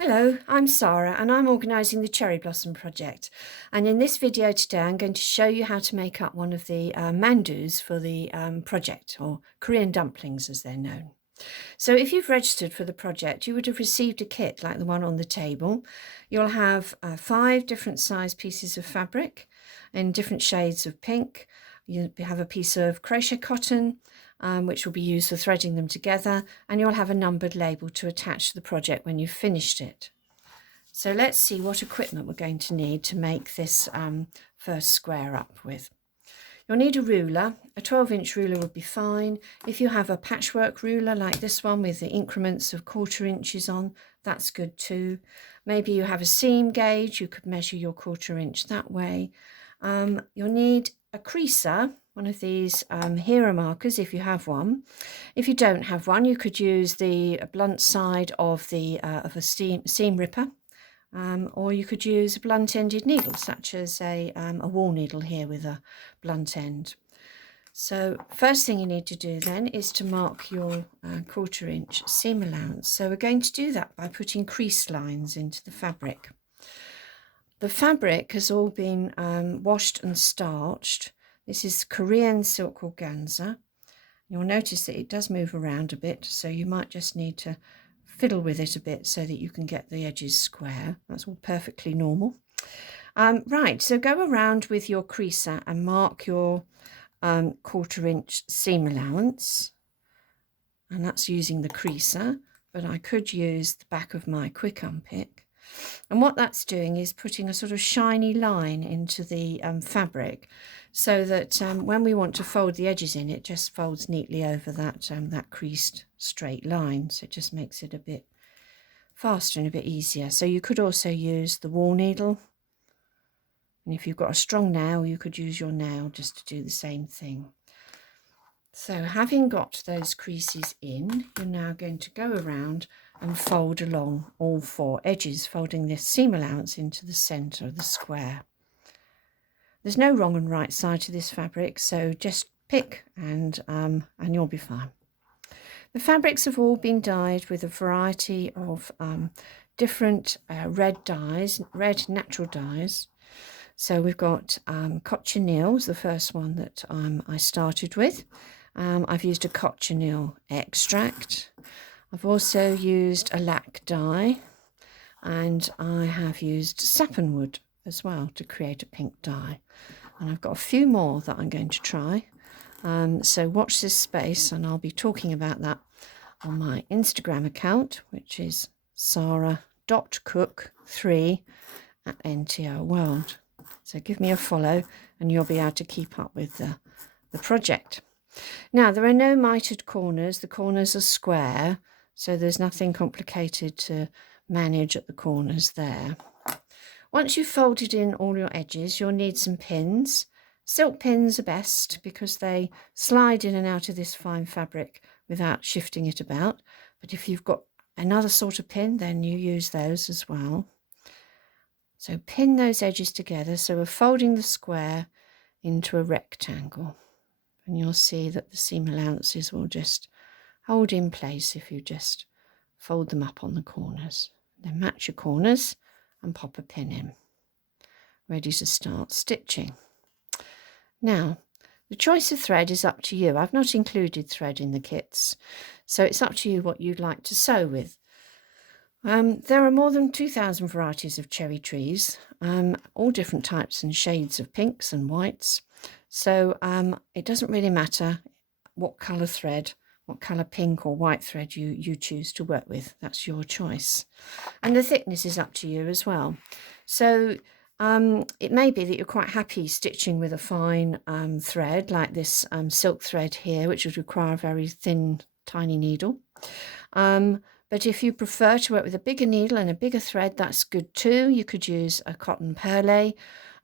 Hello, I'm Sarah and I'm organising the Cherry Blossom project, and in this video today I'm going to show you how to make up one of the Mandus for the project, or Korean dumplings as they're known. So if you've registered for the project, you would have received a kit like the one on the table. You'll have 5 different size pieces of fabric in different shades of pink. You have a piece of crochet cotton, which will be used for threading them together, and you'll have a numbered label to attach to the project when you've finished it. So let's see what equipment we're going to need to make this first square up with. You'll need a ruler. A 12-inch ruler would be fine. If you have a patchwork ruler like this one with the increments of 1/4 inches on, that's good too. Maybe you have a seam gauge, you could measure your 1/4 inch that way. You'll need a creaser, one of these hero markers if you have one. If you don't have one, you could use the blunt side of a seam ripper. Or you could use a blunt-ended needle, such as a wool needle here with a blunt end. So first thing you need to do then is to mark your 1/4 inch seam allowance. So we're going to do that by putting crease lines into the fabric. The fabric has all been washed and starched. This is Korean silk organza. You'll notice that it does move around a bit, so you might just need to fiddle with it a bit so that you can get the edges square. That's all perfectly normal. Right, so go around with your creaser and mark your 1/4 inch seam allowance, and that's using the creaser, but I could use the back of my quick unpick. And what that's doing is putting a sort of shiny line into the fabric, so that when we want to fold the edges in, it just folds neatly over that creased straight line. So it just makes it a bit faster and a bit easier. So you could also use the wool needle, and if you've got a strong nail, you could use your nail just to do the same thing. So having got those creases in, you're now going to go around and fold along all 4 edges, folding this seam allowance into the centre of the square. There's no wrong and right side to this fabric, so just pick and you'll be fine. The fabrics have all been dyed with a variety of different red dyes, red natural dyes. So we've got cochineal was the first one that I started with. I've used a cochineal extract. I've also used a lac dye, and I have used sappanwood as well to create a pink dye. And I've got a few more that I'm going to try. So watch this space, and I'll be talking about that on my Instagram account, which is sarah.cook3@NTRworld. So give me a follow and you'll be able to keep up with the project. Now, there are no mitered corners. The corners are square, so there's nothing complicated to manage at the corners there. Once you've folded in all your edges, you'll need some pins. Silk pins are best because they slide in and out of this fine fabric without shifting it about. But if you've got another sort of pin, then you use those as well. So pin those edges together. So we're folding the square into a rectangle. And you'll see that the seam allowances will just hold in place if you just fold them up on the corners. Then match your corners and pop a pin in. Ready to start stitching. Now, the choice of thread is up to you. I've not included thread in the kits, so it's up to you what you'd like to sew with. There are more than 2,000 varieties of cherry trees, all different types and shades of pinks and whites. So it doesn't really matter what colour thread, what colour pink or white thread you choose to work with. That's your choice. And the thickness is up to you as well. So it may be that you're quite happy stitching with a fine thread like this silk thread here, which would require a very thin, tiny needle. But if you prefer to work with a bigger needle and a bigger thread, that's good too. You could use a cotton perlé.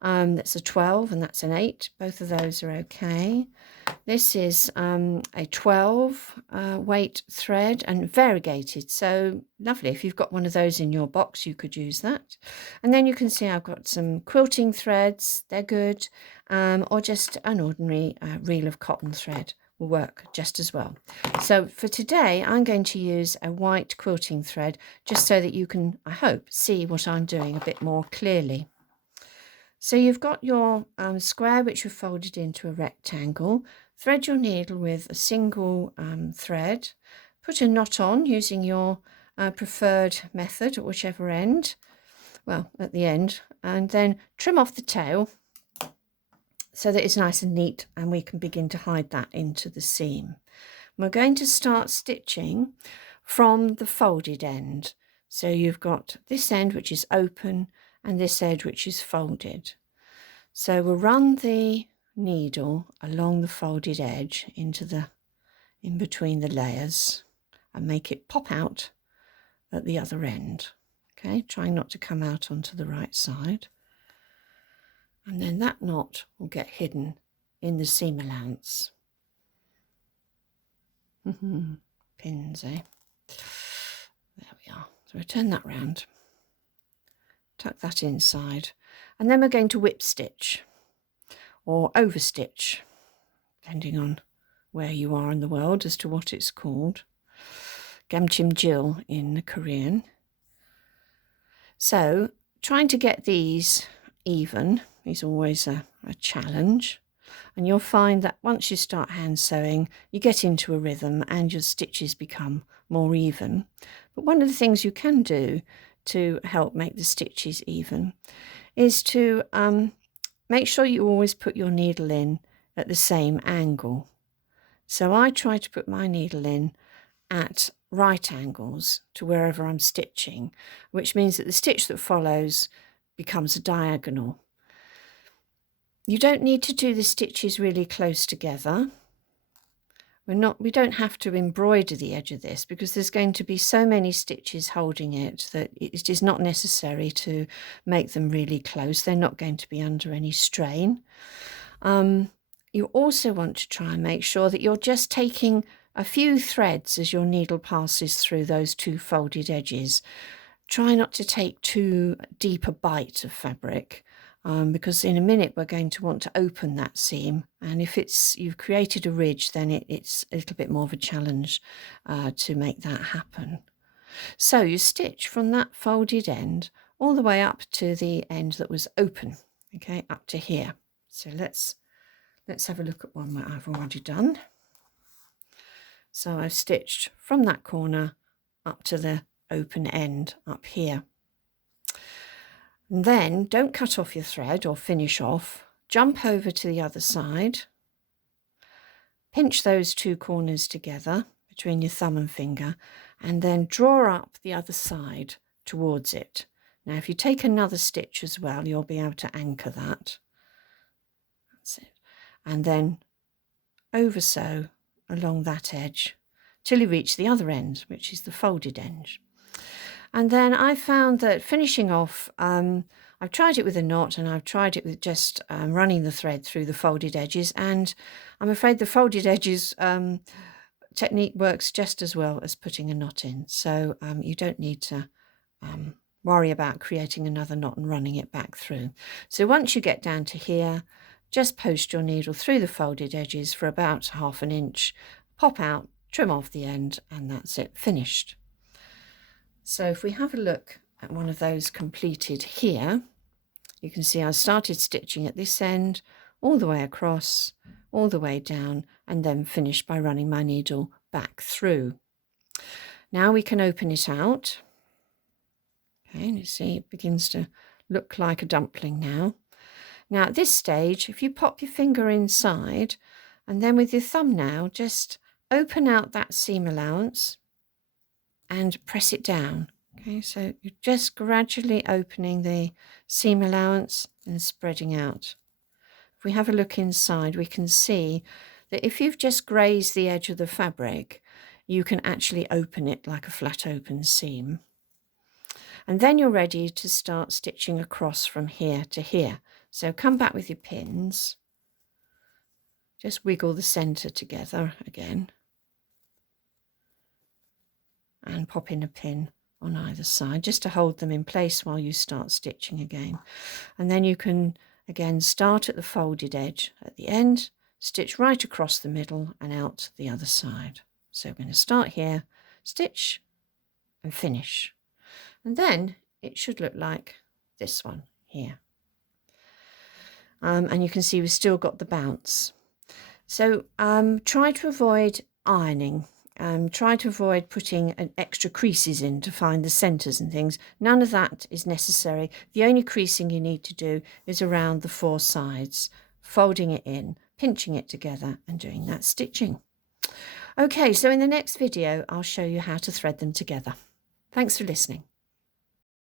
That's a 12 and that's an 8. Both of those are okay. This is a 12 weight thread and variegated. So lovely. If you've got one of those in your box, you could use that. And then you can see I've got some quilting threads. They're good. Or just an ordinary reel of cotton thread will work just as well. So for today, I'm going to use a white quilting thread just so that you can, I hope, see what I'm doing a bit more clearly. So you've got your square which you've folded into a rectangle. Thread your needle with a single thread. Put a knot on using your preferred method at whichever end, well, at the end, and then trim off the tail so that it's nice and neat, and we can begin to hide that into the seam. We're going to start stitching from the folded end. So you've got this end which is open and this edge which is folded. So we'll run the needle along the folded edge in between the layers and make it pop out at the other end. Okay, trying not to come out onto the right side. And then that knot will get hidden in the seam allowance. Pins, eh? There we are. So we turn that round, tuck that inside, and then we're going to whip stitch or overstitch, depending on where you are in the world as to what it's called. Gamchimjil in Korean. So trying to get these even is always a challenge, and you'll find that once you start hand sewing you get into a rhythm and your stitches become more even. But one of the things you can do to help make the stitches even is to make sure you always put your needle in at the same angle. So I try to put my needle in at right angles to wherever I'm stitching, which means that the stitch that follows becomes a diagonal. You don't need to do the stitches really close together. We don't have to embroider the edge of this because there's going to be so many stitches holding it that it is not necessary to make them really close. They're not going to be under any strain. You also want to try and make sure that you're just taking a few threads as your needle passes through those two folded edges. Try not to take too deep a bite of fabric, because in a minute we're going to want to open that seam, and if you've created a ridge, then it's a little bit more of a challenge to make that happen. So you stitch from that folded end all the way up to the end that was open, okay, up to here. So let's have a look at one that I've already done. So I've stitched from that corner up to the open end up here. And then don't cut off your thread or finish off. Jump over to the other side. Pinch those two corners together between your thumb and finger, and then draw up the other side towards it. Now if you take another stitch as well, you'll be able to anchor that. That's it. And then over sew along that edge till you reach the other end, which is the folded end. And then I found that finishing off, I've tried it with a knot and I've tried it with just running the thread through the folded edges, and I'm afraid the folded edges technique works just as well as putting a knot in. So you don't need to worry about creating another knot and running it back through. So once you get down to here, just post your needle through the folded edges for about 1/2 inch, pop out, trim off the end, and that's it, finished. So if we have a look at one of those completed here, you can see I started stitching at this end, all the way across, all the way down, and then finished by running my needle back through. Now we can open it out. Okay, and you see it begins to look like a dumpling now. Now at this stage, if you pop your finger inside and then with your thumb now, just open out that seam allowance and press it down. Okay, so you're just gradually opening the seam allowance and spreading out. If we have a look inside, we can see that if you've just grazed the edge of the fabric, you can actually open it like a flat open seam. And then you're ready to start stitching across from here to here. So come back with your pins, just wiggle the centre together again, and pop in a pin on either side just to hold them in place while you start stitching again. And then you can again start at the folded edge at the end, stitch right across the middle and out the other side. So we're going to start here, stitch and finish. And then it should look like this one here. And you can see we've still got the bounce. So try to avoid ironing. Try to avoid putting an extra creases in to find the centres and things. None of that is necessary. The only creasing you need to do is around the 4 sides, folding it in, pinching it together and doing that stitching. Okay, so in the next video I'll show you how to thread them together. Thanks for listening.